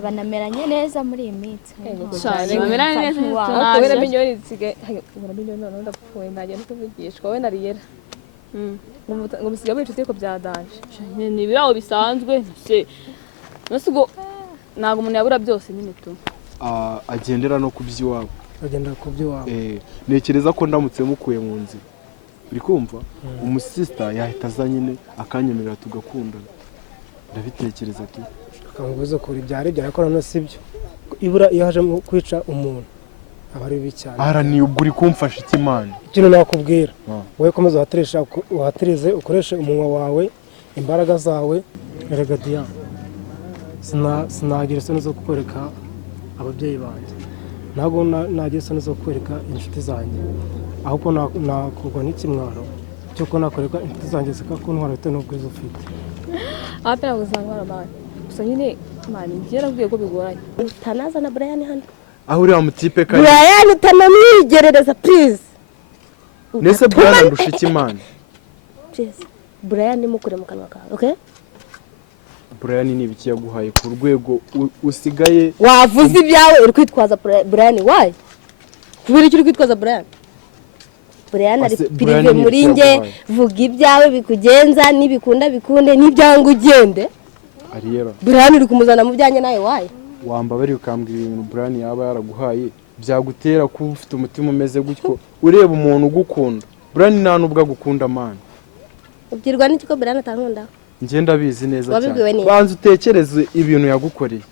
banameranye neza muri iyi minsi cyane bameranye neza akubera miliyoni zige ubona miliyoni none ndapfuye ntagiye no kuvugishwa we nariyera ngo musiga muri inshuti ko byadanje ni ibiraho bisanzwe se nasugo ntago umuntu yabura byose nyine tu agendera no kuby'iwabo agendera kuby'iwabo nekereza ko ndamutse mukuye mu nzira uri kumva umusista yahita aza nyine akanyemerera tugakundana ndabitekereza tu akamubuza kuri byari byarakora no sibyo ibura iyo haje kwica umuntu aba ari bibi cyane ni ubwo uri kumfasha ikimana ikintu nakubwira wowe komeza uhatereze ukoreshe umunwa wawe imbaraga zawe erega diya sinagira isoni zo kukwereka ababyeyi banjye ntabwo nagira isoni zo kukwereka inshuti zanjye ahubwo nakugwa n'ikimwaro cy'uko nakwereka inshuti zanjye zikakuntwara bitewe n'ubwiza ufite aha ntabwo usanga barabaye gusa nyine mani ngiye nabwiye ko bigoranye utanazana Brian hano aho uriya mutipe kari Brian utanamwigerereza please nese Brian ndusha ikimana please Brian nimukure mu kanwa kawe okay Brian ni ibiki yaguhaye ku rwego usigaye wavuze ibyawe uri kwitwaza Brian why kubera icyo uri kwitwaza Brian ari prive muri nge vuga ibyawe bikugenza nibikunda bikunde n'ibyangu ugende Ariera Brian uri kumuzana mu byanye nawe why wamba bari ukambwira ibintu Brian yaba yaraguhaye byagutera kuba ufite umutima umeze gutyo ureba umuntu ugukunda Brian nta nubwo agukunda man ubwirwa n'iki ko Brian atankunda ngenda bizi neza cyane banza utekereze ibintu yagukoreye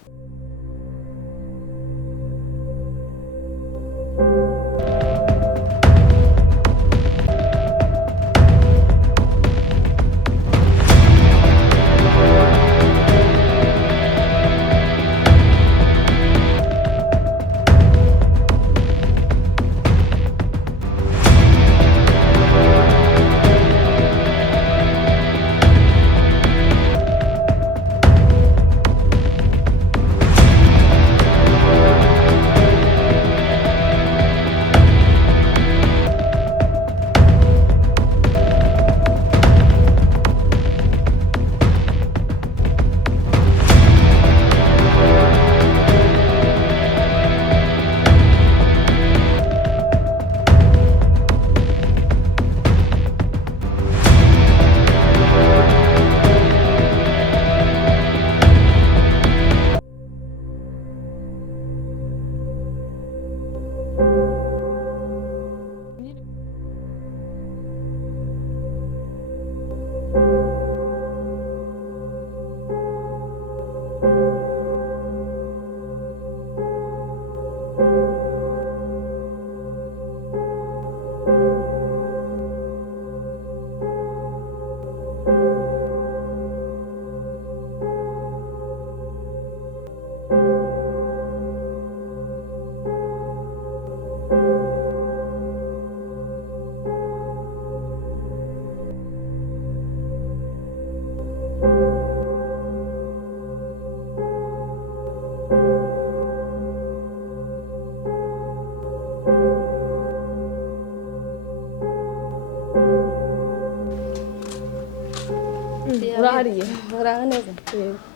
urahariye uraho neza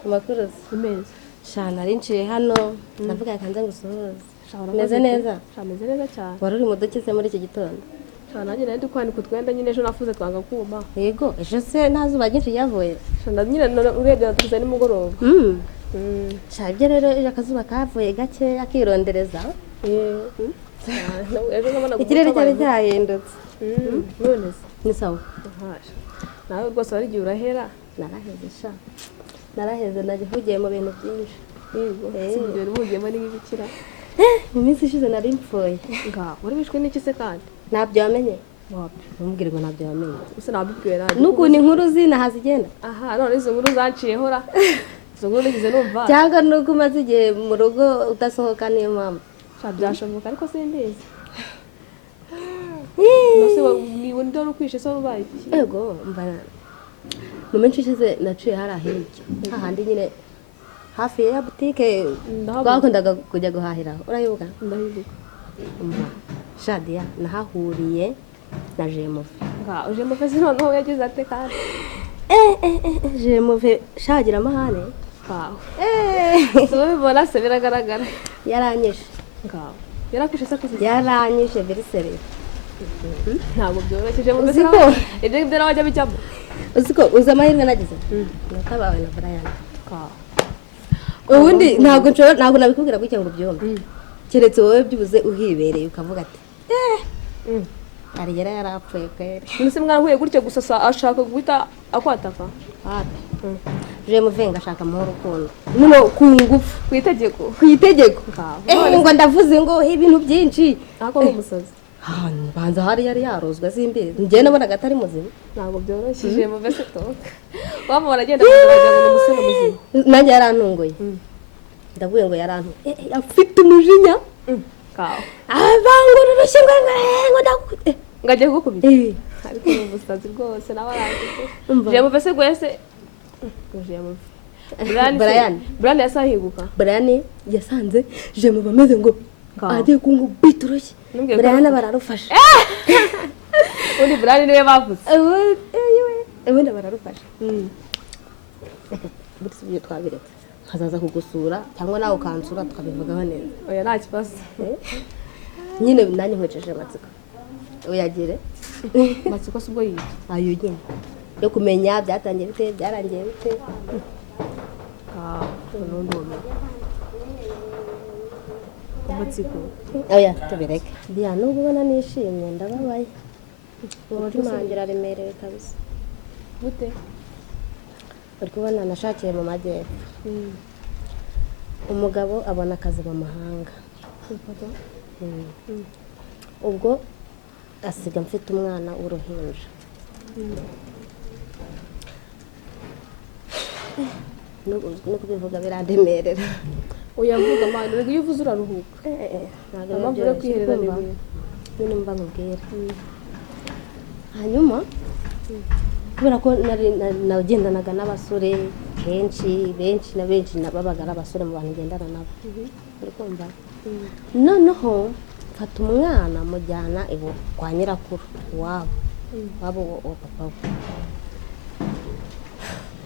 amakuru meza shana rinciye hano ndavuga kanze ngusuhuze meze neza shameze neza cyane wari uri mu dukize muri iki gitondo shana nanjye nari ndikwanika utwenda nyine ejo nafuze twanga kuma yego ejo se nta zuba ryinshi ryavuye shana nyine urebye natuze nimugoroba sha ibyo rero ejo akazuba kavuye gake akirondereza ikirere cyari cyahindutse none ni sawa nawe rwose wari igihe urahera naraheze sha naraheze nagihugiye mu bintu byinshi yego ibyo bihugiyemo n'ibikira mu minsi ishize nari mpfuye ngaho wari wishwe n'iki se kandi ntabyo wamenye ntumubwire ngo ntabyo wamenye gusa nabibwiwe nanjye n'ukuntu inkuru zinaha zigenda aha none izo nkuru zanciyeho ra izo nkuru nigize numva cyangwa nuko umaze igihe mu rugo udasohoka niyo mpamvu byashoboka ariko simbizi nose wibonye uri kwishe se wabaye iki yego mbana mu minsi ishize naciye hari ahirya hahandi nyine hafi ya butike twakundaga kujya guhahira urayibuka ndahibuka shadiya nahahuriye na jemuve jemuve se noneho yagize ate kandi jemuve shagira amahane ngaho tubibona se biragaragara yaranyishe ngaho yarakwishe se kuzi yaranyishe veriseri ntabwo byoroheje mu uzi mbese ko ibyo ngibyo nawe wajya bijyamo uzi amahirwe nagize natabawe na Brian ngaho ubundi ntabwo nabikubwira gutya ngo ubyumve keretse wowe byibuze uhibereye ukavuga ati arigera yarapfuye kweri mbese mwarahuye gutya gusa ashaka guhita akwataka je muvenga ashaka amahoro urukundo nuno ku ngufu ku itegeko ku itegeko ngaho ngo ndavuze ngo ibintu byinshi ako ni umusazi banza hari yari yarozwa simbizi njye nabonaga atari muzima ntabwo byoroshye mu mbese toka wamubona agenda kugaragaza ngo ni umusore muzima nanjye yarantunguye ndavuye ngo yarantunguye afite umujinya ngaho abangura urushyi ngo ndakute ngo agiye kugukubita ariko ni umusazi rwose nawe arangije je mu mbese gwese Brian yasahiguka Brian yasanze je mu bameze ngo agiye kunkubita urushyi Brian bararufasha undi Brian niwe bavuze ubundi bararufasha buretse ibyo twabiretse nkazaza kugusura cyangwa nawe ukansura tukabivugaho neza oya nta kibazo nyine nanjye nkwejeje amatsiko uyagire amatsiko si ubwo yiye ayo nyine yo kumenya byatangiye bite byarangiye bite amatsiko oya tubireke bya nubwo ubona nishimye ndababaye umutima wanjye uraremerewe kabisa gute uri kubona nashakiye mu majyepfo umugabo abona akazi mu mahanga ubwo asiga mfite umwana w'uruhinja no kubivuga birandemerera uyavuga amana uri iyo uvuze uraruhuka ntabwo uri kwiherera nyine mba mubwira hanyuma kubera ko nagendanaga n'abasore benshi nababaga ari abasore mu bantu ngendana nabo uri kumva noneho mfata umwana mujyana kwa nyirakuru wabo wa papa we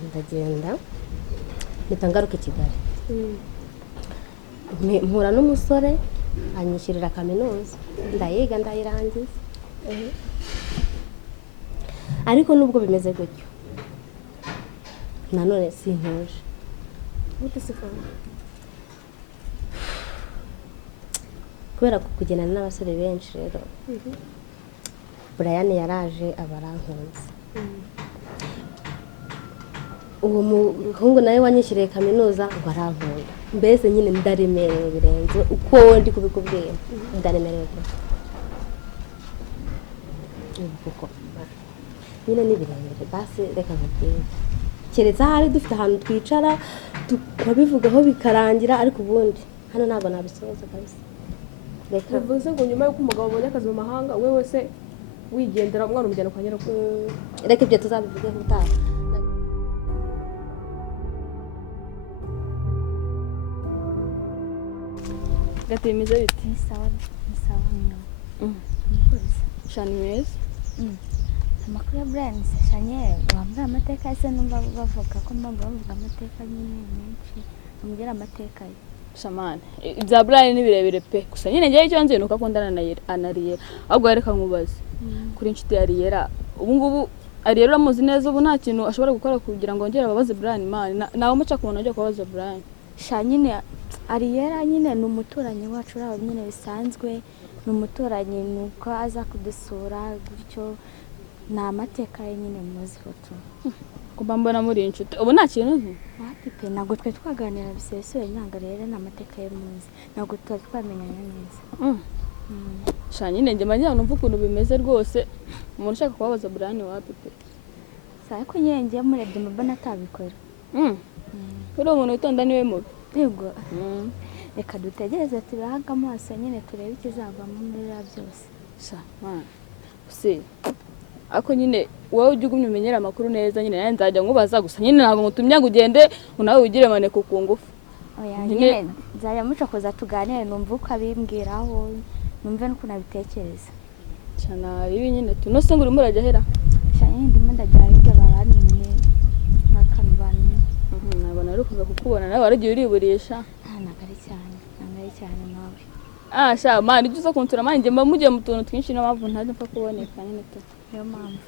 ndagenda mpita ngaruka i Kigali mpura n'umusore anyishyurira kaminuza ndayiga ndayirangiza ariko nubwo bimeze gutyo nanone sintuje kubera kugendana n'abasore benshi rero Brian yaraje abarankunze uwo muhungu nawe wanyishyuriye kaminuza ngo arankunda mbese nyine ndaremerewe birenze uko ndi kubikubwira ndaremerewe kuko nyine ni birebire basi reka nkubwire keretse ahari dufite ahantu twicara tukabivugaho bikarangira ariko ubundi hano ntabwo nabisoza kabisa bivuze ngo nyuma y'uko umugabo abonye akazi mu mahanga we wese wigendera umwana umujyana kwa nyirakuru reka ibyo tuzabivugeho utaha gatimize biti ni sawa shani meza amakuru ya Brian sashanye wambara amateka ese numva bavuga ko mpamvu bavuga amateka nyine menshi ambwira amateka ye shamane ibya Brian ni birebire pe gusa nyine ngiye icyo nzi nuko akundana na Ariyera ahubwo yareka nkubaze kuri inshuti ya Ariyera ubu ngubu Ariyera uramuzi neza ubu nta kintu ashobora gukora kugira ngo ngere ababaze Brian man nawe muca ku muntu ajya kubaza Brian sha nyine Ariyera nyine ni umuturanyi wacu uraho nyine bisanzwe ni umuturanyi nuko aza kudusura gutyo ni amateka ye nyine muzi foto kuba mbona muri inshuti ubu nta kintu uzi wapipe ntabwo twe twaganira bisesuye nyanga rero ni amateka ye muzi ntabwo twari twamenyana neza sha nyine njye majya numva ukuntu bimeze rwose umuntu ushaka kubabaza Brian wapipe saa ko nyine ngiye murebye mbona atabikora kuri umuntu witonda niwe mubi yego reka dutegereze tubihaga amaso nyine turebe ikizavamo muri biriya byose sha man se ako nyine wowe ujye ugumya umenyera amakuru neza nyine nawe nzajya nkubaza gusa nyine ntabwo ngutumye ngo ugende nawe wigire maneko ku ngufu oya nyine nzajya mucokoza tuganire numva uko abimbwiraho numve n'uko nabitekereza cyane ibi nyine tunose ngo urimo urajya hera cyane ndimo ndajya hirya baranimye n'akantu banimye nabona naherukaga kukubona nawe waragiye uriburisha ntabwo ari cyane nawe sha mani ujya uza kunsura mani njye mba mugiye mu tuntu twinshi niyo mpamvu ntajya mpfa kuboneka nyine tu niyo mpamvu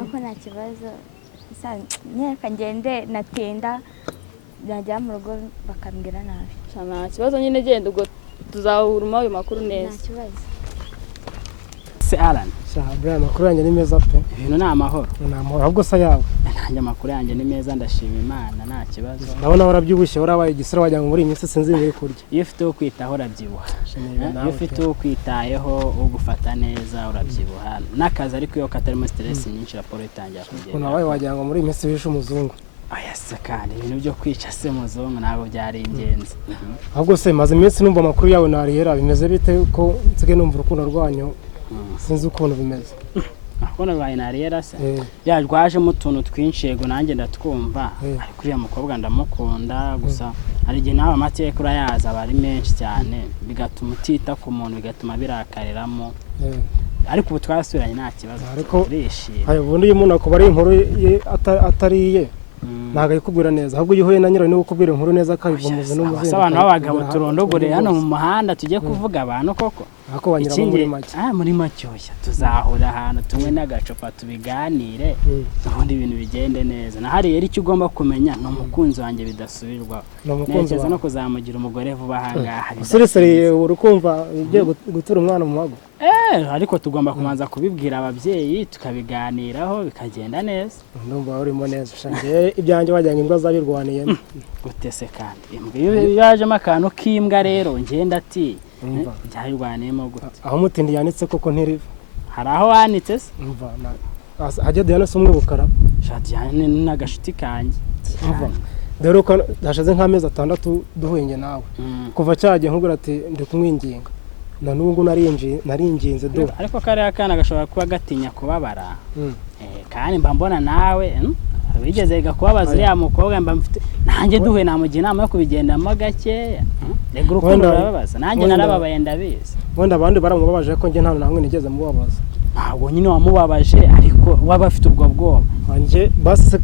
ariko nta kibazo nyereka ngende natinda byagera mu rugo bakambwira nabi nta kibazo nyine genda ubwo tuzahuruma ayo makuru neza nta kibazo se Alan Brian amakuru yanjye ni meza pe ibintu ni amahoro ahubwo se yawe nanjye amakuru yanjye ni meza ndashima Imana nta kibazo ndabona warabyibushye warabaye igisura wagira ngo muri iyi minsi sinzi ibiri kurya iyo ufite wo kwitaho urabyibuha iyo ufite wo kwitayeho wo gufata neza urabyibuha n'akazi ariko iyo katarimo stress nyinshi raporo itangira kugenda ukuntu wabaye wagira ngo muri iyi minsi wishe umuzungu oya se kandi ibintu byo kwica se muzungu ntabwo byari ingenzi ahubwo se maze iminsi numva amakuru yawe narihera bimeze bite ko nsigaye numva urukundo rwanyu sinzi ukuntu bimeze akona rwaye narihera se rwajemo utuntu twinshi yego nanjye ndatwumva ariko uriya mukobwa ndamukunda gusa hari igihe nawe amateka urayaza aba ari menshi cyane bigatuma utita ku muntu bigatuma birakariramo ariko ubu twasubiranye nta kibazo turishimye ubundi iyo umuntu akuba ari inkuru ye atariye ntabwo ayikubwira neza ahubwo iyo uhuye na nyirawe niwe ukubwira inkuru neza akayivumuza n'umuzingo abantu b'abagabo turondogore hano mu muhanda tujye kuvuga abantu koko muri macyoshya tuzahura ahantu tumwe n'agacupa tubiganire ubundi ibintu bigende neza na hariya icyo ugomba kumenya ni umukunzi wanjye bidasubirwaho ntekereza no kuzamugira umugore vuba ahangaha usuriseriye urukumva ugiye gutura umwana mu mago ariko tugomba kubanza kubibwira ababyeyi tukabiganiraho bikagenda neza ndumva urimo neza ushangiye ibyanjye wajyanye imbwa zabirwaniyemo gutese kandi iyo yajemo akantu k'imbwa rero ngenda ati byayirwaniyemo gute aho mutindi yanitse koko ntiriva hari aho wanitse se hajya Diana se umwe bukara Diana n'agashuti kanjye dore ko hashize nk'amezi 6 duhuye nawe kuva cyagiye nkubwira ati ndi kumwinginga na nubwo naringinze do ariko kariya kana gashobora kuba gatinya kubabara kandi mba mbona nawe wigeze kubabaza uriya mukobwa mba mfite nanjye duhuye namugira inama yo kubigendamo gakeya rega urukundo rurababaza nanjye narababaye ndabizi wenda abandi baramubabaje ko njye nta namwe nigeze mubabaza ntabwo nyine wamubabaje ariko waba afite ubwo bwoba wanjye basi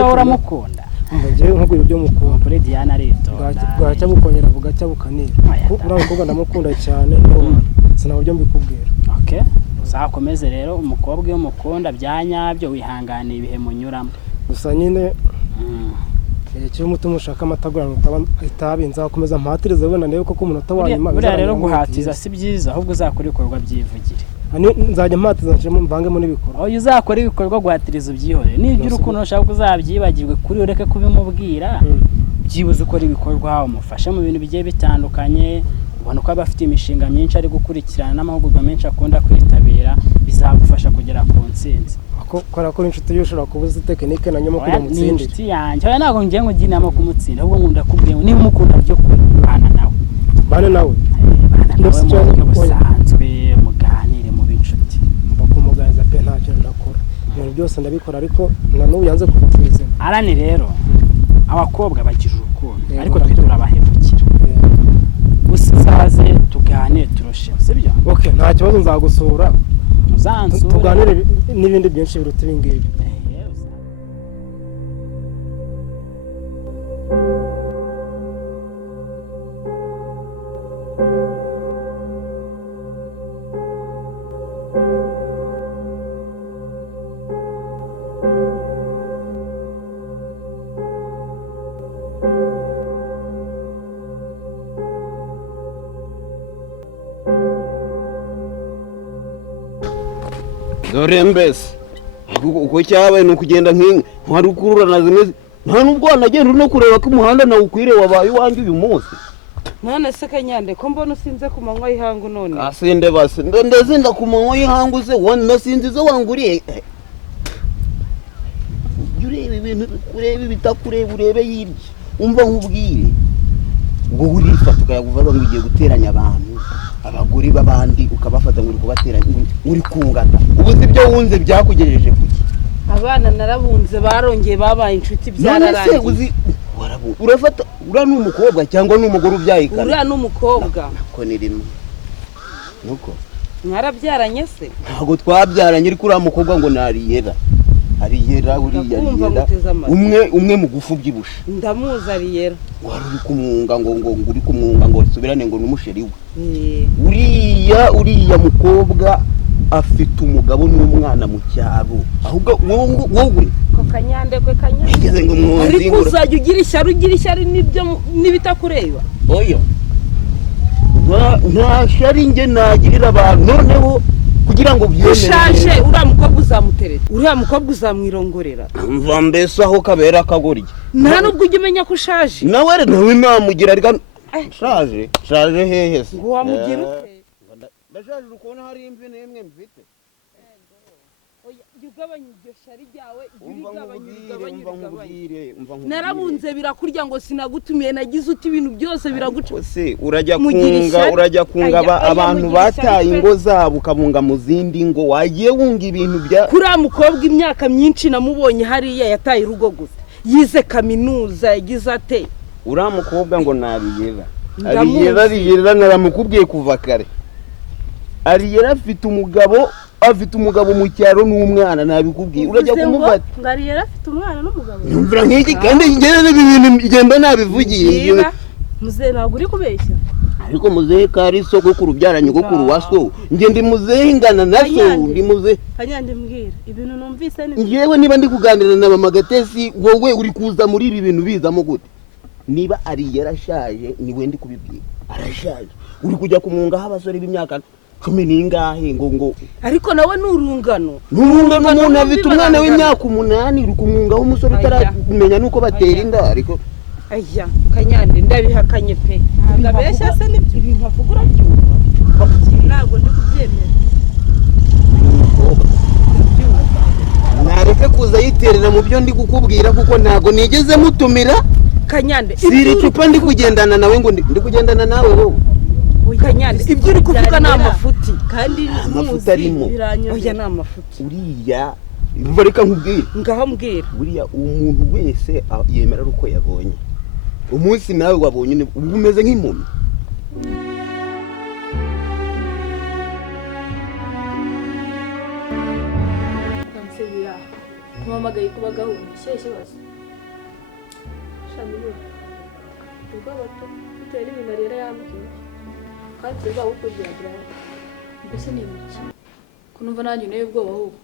wowe uramukunda njyewe nkubwira ibyo mukunda kuri Diana aritonda bwacya bukongera bugacya bukanira uriya mukobwa ndamukunda cyane sinaburyo mbikubwira uzakomeze rero umukobwa iyo umukunda bya nyabyo wihanganiye ibihe munyuramo gusa nyine icyo umutima ushaka amatagurano itabi nzakomeza mpatirize wenda ndebe ko umunota wanyuma buriya rero guhatiza si byiza ahubwo uzakora ibikorwa byivugire nzajya mpatiza mvangemo n'ibikorwa iyo uzakora ibikorwa guhatiriza ubyihorere n'ibyo urukundo ushaka ko uzabyibagirwe kuri ureke kubimubwira byibuze ukora ibikorwa umufashe mu bintu bigiye bitandukanye ubona ko aba afite imishinga myinshi ari gukurikirana n'amahugurwa menshi akunda kwitabira bizagufasha kugera ku ntsinzi kora kuri inshuti y'ushobora kuba uzi tekinike na nyuma kugira mutsindire ni inshuti yanjye ntabwo ngiye ngo ugire inama kumutsinda ahubwo nkunda kubwira ngo niba umukunda byo kubana nawe bane nawe busanzwe muganire mu b'inshuti mva kumuganiriza pe ntacyo ndakora ibintu byose ndabikora ariko na n'ubu yanze kuva ku izina arani rero abakobwa bagira urukundo ariko twe turabahemukira uzaze tuganire turusheho sibyo nta kibazo nzagusura tuganire n'ibindi byinshi biruta ibi ngibi dore mbese uko cyabaye ni ukugenda nk'intwari ukururana zimeze nta n'ubwo wanagenda no kureba ko umuhanda nawe ukwiriye wabaye iwanjye uyu munsi none se kanyande ko mbona usinze ku manywa y'ihangu none asinde base ndazinda ku manywa y'ihangu se nasinze izo wanguriye ureba ibintu ureba ibitakureba urebe hirya umva nk'ubwire ubwo urifata ukayaguvaga ngo ugiye guteranya abantu abagore b'abandi ukabafata ngo uri kubateranya uri kungata ubu si byo wunze byakugejeje kuki abana narabunze barongeye babaye inshuti byararangiye none se uzi urafata ura n'umukobwa cyangwa n'umugore ubyayikana ura n'umukobwa ko ni rimwe nuko mwarabyaranye se ntabwo twabyaranye ariko uriya mukobwa ngo nariyera Ariyera uriya Ariyera umwe mu gufu byibusha ndamuzi Ariyera wari uri kumwunga ngo uri kumwunga ngo subirane ngo numusheri we uriya mukobwa afite umugabo n'umwana mu cyaro ahubwo wowe ko kanyandekwe ngeze ngo mwonzi ariko uzajya ugira ishyari nibyo nibitakureba oyo nta shari nge nagirira abantu noneho kugira ngo byemere ushaje uriya mukobwa uzamutereta uriya mukobwa uzamwirongorera mva mbese aho kabera kagorye nta nubwo ujya umenya ko ushaje nawe namugira ariko shaje hehe se ngo wamugira ute ndashaje ukubona hari imvi n'imwe mfite ugabanya iryo shari ryawe narabunze birakurya ngo sinagutumiye nagize uti ibintu byose biraguca se urajya kunga abantu bataye ingo zabo ukabunga mu zindi ngo wagiye wunga ibintu bya kuriya mukobwa imyaka myinshi namubonye hariya yataye urugo gusa yize kaminuza yagize ate uriya mukobwa ngo Ariyera naramukubwiye kuva kare Ariyera afite umugabo mu cyaro n'umwana nabikubwiye urajya kumufata ngo Ariyera afite umwana n'umugabo numvira nk'iki kandi ngene n'ibintu igenda nabivugiye muzehe ntabwo uri kubeshya ariko muzehe kari soko kurubyaranye go kuruwaso nge ndi muzehe ingana naso ndi muzehe Kanyande mbwira ibintu numvise ni ngewe niba ndi kuganira na mama Gatesi wowe uri kuza muri ibi bintu bizamo gute niba Ariyera ashaje niwe ndi kubibwira arashaje uri kujya kumwungaho abasore b'imyaka 10 n'ingahe ngo ariko nawe n'urungano umuntu afite umwana w'imyaka 8 uri kumwungaho umusore utarakumenya nuko batera inda ariko aya Kanyande ndabihakanye pe ngabeshya se nibyo ibintu avuga urabyumva ntabwo ndi kubyemera nareke kuza yiterera mu byo ndi kukubwira kuko ntago nigeze mutumira Kanyande siri icupa ndi kugendana nawe ngo ndi kugendana nawe wowe Kanyande ibyo uri kuvuga ni amafuti kandi amafuti arimo oya ni amafuti uriya umva reka nkubwire ngaho mbwira buriya umuntu wese yemera uko yabonye umunsi nawe wabonye umeze nk'impumyi kumamagaye kubagaho shyeshye bose shamiro ubwo bato bitewe n'ibintu Ariyera yambwiye kandi tuzaba kugira bravo mbese ni ibiki kunumva nanjye nayo ubwoba ahubwo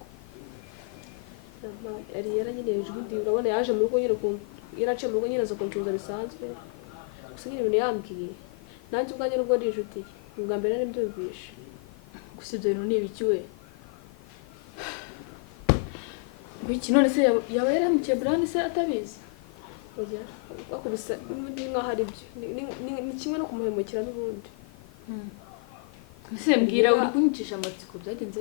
Ariyera nyine hejuru ndi urabona yaje mu rugo nyine yaraciye mu rugo nyine zo kuncuza bisanzwe gusa nyine ibintu yambwiye nanjye ubwanjye nubwo ndi inshuti ubwa mbere nari mbyumvishe gusa ibyo bintu ni ibiki we Gwiki none se yaba yaramukiye Brian se atabizi oya bakubise nk'aho ari byo ni kimwe no kumuhemukira n'ubundi ese mbwira uri kunyicisha amatsiko byagenze